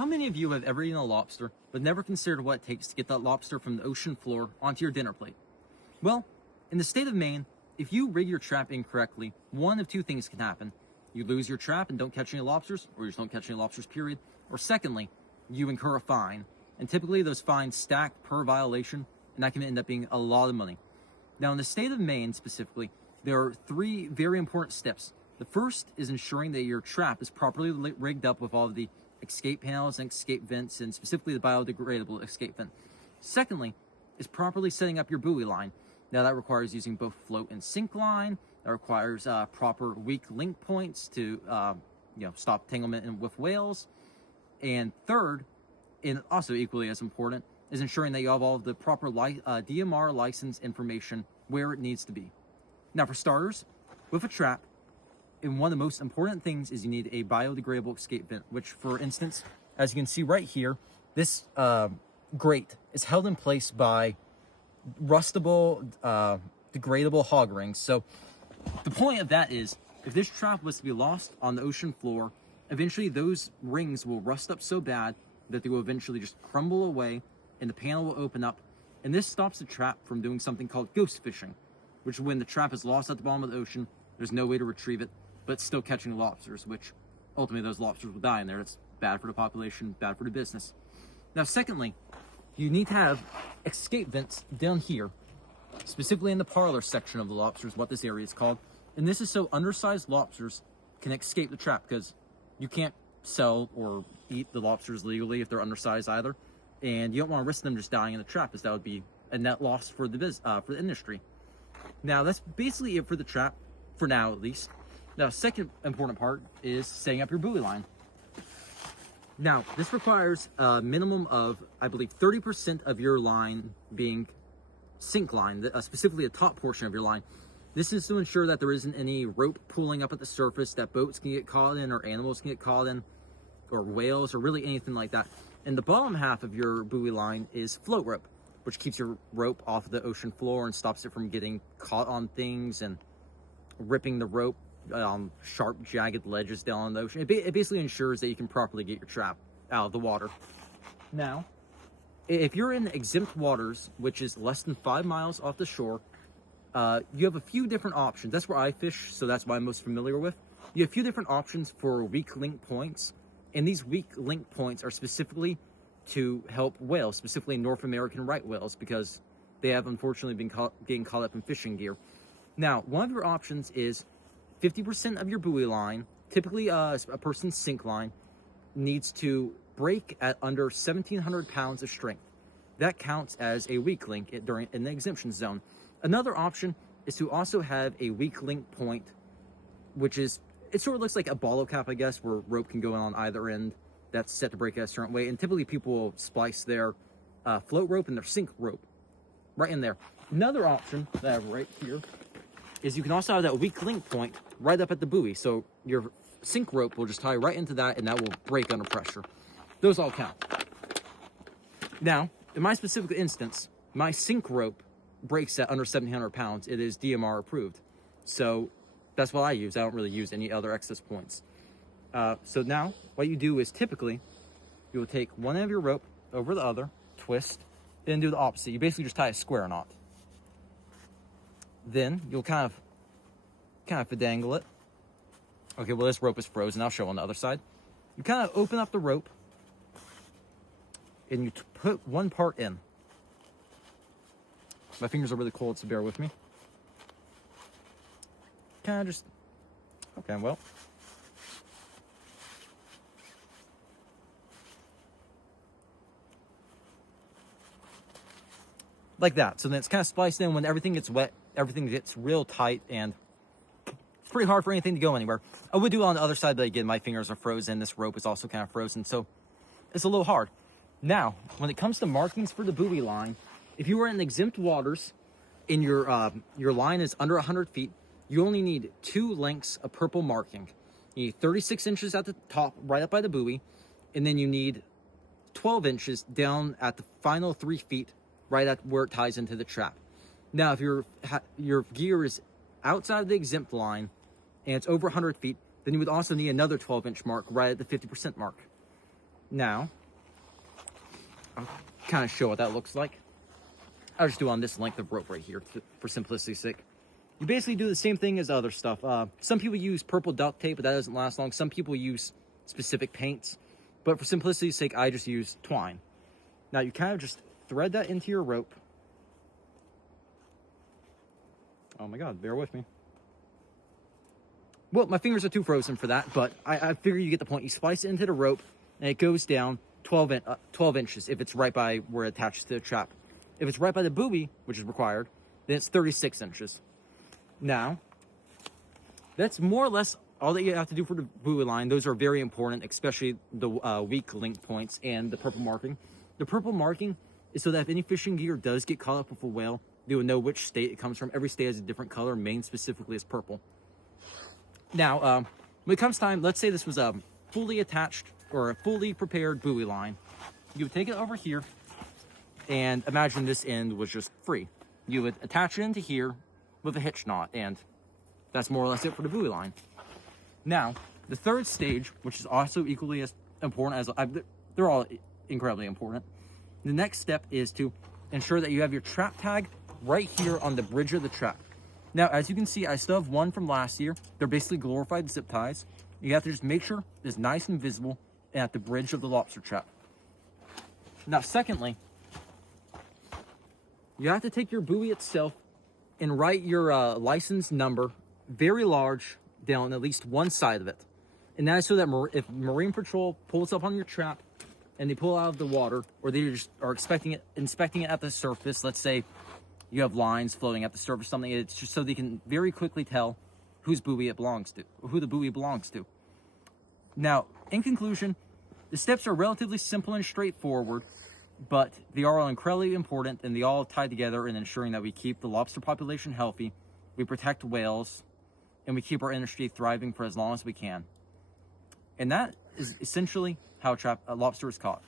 How many of you have ever eaten a lobster, but never considered what it takes to get that lobster from the ocean floor onto your dinner plate? Well, in the state of Maine, if you rig your trap incorrectly, one of two things can happen. You lose your trap and don't catch any lobsters, or you just don't catch any lobsters, period. Or secondly, you incur a fine. And typically those fines stack per violation, and that can end up being a lot of money. Now, in the state of Maine specifically, there are three very important steps. The first is ensuring that your trap is properly rigged up with all of the escape panels and escape vents, and specifically the biodegradable escape vent. Secondly, is properly setting up your buoy line. Now that requires using both float and sink line. That requires proper weak link points to stop entanglement with whales. And third, and also equally as important, is ensuring that you have all of the proper DMR license information where it needs to be. Now, for starters, with a trap, and one of the most important things is you need a biodegradable escape vent, which, for instance, as you can see right here, this grate is held in place by rustable, degradable hog rings. So the point of that is, if this trap was to be lost on the ocean floor, eventually those rings will rust up so bad that they will eventually just crumble away and the panel will open up. And this stops the trap from doing something called ghost fishing, which is when the trap is lost at the bottom of the ocean, there's no way to retrieve it, but it's still catching lobsters, which ultimately those lobsters will die in there. That's bad for the population, bad for the business. Now, secondly, you need to have escape vents down here, specifically in the parlor section of the lobsters, what this area is called. And this is so undersized lobsters can escape the trap, because you can't sell or eat the lobsters legally if they're undersized either. And you don't want to risk them just dying in the trap, as that would be a net loss for the industry. Now, that's basically it for the trap, for now at least. Now, second important part is setting up your buoy line. Now, this requires a minimum of, I believe, 30% of your line being sink line, specifically the top portion of your line. This is to ensure that there isn't any rope pulling up at the surface that boats can get caught in, or animals can get caught in, or whales, or really anything like that. And the bottom half of your buoy line is float rope, which keeps your rope off the ocean floor and stops it from getting caught on things and ripping the rope on sharp, jagged ledges down on the ocean. It basically ensures that you can properly get your trap out of the water. Now, if you're in exempt waters, which is less than 5 miles off the shore, you have a few different options. That's where I fish, so that's what I'm most familiar with. You have a few different options for weak link points, and these weak link points are specifically to help whales, specifically North American right whales, because they have unfortunately been getting caught up in fishing gear. Now, one of your options is 50% of your buoy line, typically a person's sink line, needs to break at under 1,700 pounds of strength. That counts as a weak link in the exemption zone. Another option is to also have a weak link point, which is, it sort of looks like a bottle cap, I guess, where rope can go in on either end. That's set to break at a certain way. And typically people will splice their float rope and their sink rope right in there. Another option that I have right here is you can also have that weak link point right up at the buoy. So your sink rope will just tie right into that, and that will break under pressure. Those all count. Now, in my specific instance, my sink rope breaks at under 1,700 pounds. It is DMR approved. So that's what I use. I don't really use any other excess points. So now what you do is typically you will take one end of your rope over the other, twist, then do the opposite. You basically just tie a square knot. Then you'll kind of finagle it. Okay, well, this rope is frozen. I'll show on the other side. You kind of open up the rope and you put one part in. My fingers are really cold, so bear with me. Kind of just, okay, well. Like that. So then it's kind of spliced in. When everything gets wet, everything gets real tight, and it's pretty hard for anything to go anywhere. I would do it on the other side, but again, my fingers are frozen. This rope is also kind of frozen, so it's a little hard. Now, when it comes to markings for the buoy line, if you are in exempt waters and your line is under 100 feet, you only need 2 lengths of purple marking. You need 36 inches at the top, right up by the buoy, and then you need 12 inches down at the final 3 feet, right at where it ties into the trap. Now, if your gear is outside of the exempt line and it's over 100 feet, then you would also need another 12-inch mark right at the 50% mark. Now, I'll kind of show what that looks like. I'll just do it on this length of rope right here for simplicity's sake. You basically do the same thing as other stuff. Some people use purple duct tape, but that doesn't last long. Some people use specific paints, but for simplicity's sake, I just use twine. Now you kind of just thread that into your rope. Oh my God, bear with me. Well, my fingers are too frozen for that, but I figure you get the point. You splice it into the rope, and it goes down 12 inches if it's right by where it attaches to the trap. If it's right by the buoy, which is required, then it's 36 inches. Now, that's more or less all that you have to do for the buoy line. Those are very important, especially the weak link points and the purple marking. The purple marking is so that if any fishing gear does get caught up with a whale, they will know which state it comes from. Every state has a different color. Maine specifically is purple. Now, when it comes time, let's say this was a fully attached or a fully prepared buoy line. You would take it over here and imagine this end was just free. You would attach it into here with a hitch knot, and that's more or less it for the buoy line. Now, the third stage, which is also equally as important as they're all incredibly important. The next step is to ensure that you have your trap tag right here on the bridge of the trap. Now, as you can see, I still have one from last year. They're basically glorified zip ties. You have to just make sure it's nice and visible at the bridge of the lobster trap. Now, secondly, you have to take your buoy itself and write your license number very large down at least one side of it. And that is so that if Marine Patrol pulls up on your trap and they pull out of the water, or they just are inspecting it at the surface, let's say you have lines floating at the surface or something, it's just so they can very quickly tell whose buoy it belongs to, or who the buoy belongs to. Now, in conclusion, the steps are relatively simple and straightforward, but they are all incredibly important, and they all tie together in ensuring that we keep the lobster population healthy, we protect whales, and we keep our industry thriving for as long as we can. And that is essentially how a lobster is caught.